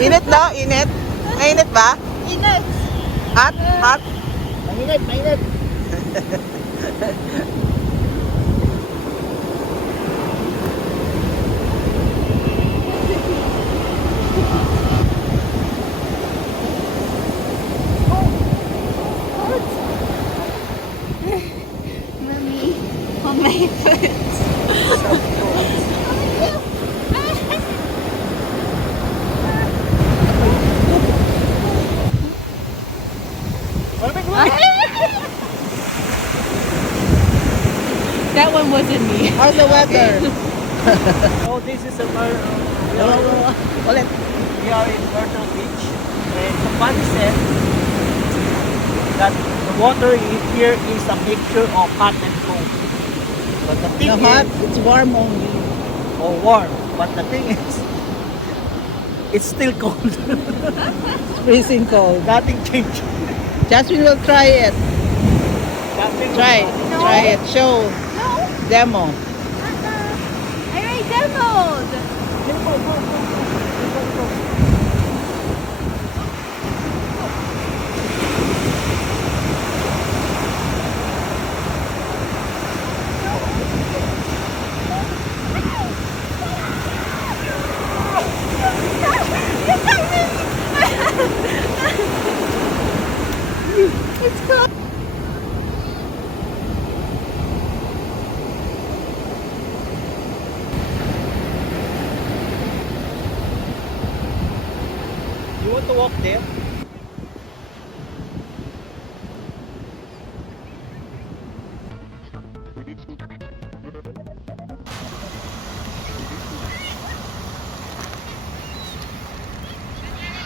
Init no? Init? Mainit ba? Init. Hot? Hot? Mainit, mainit. Mommy, on my foot. That one wasn't me. How's the weather? So this is a Ulit. we are in Myrtle Beach, and somebody said that the water here is a mixture of hot and cold. But the thing The hot, is, it's warm only. or warm. But the thing is, it's still cold. It's freezing cold. Nothing changed. Jasmine will try it. Nothing. Try. No. Try it. Show. No. Demo. I already demoed. It's cold. You want to walk there?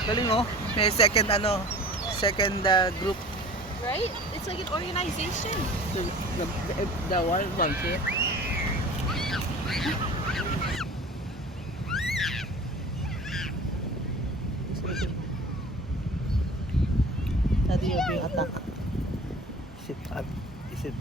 Galing oh. May second group. Right? It's like an organization. The wild ones here. Tadi yung attack. Is it?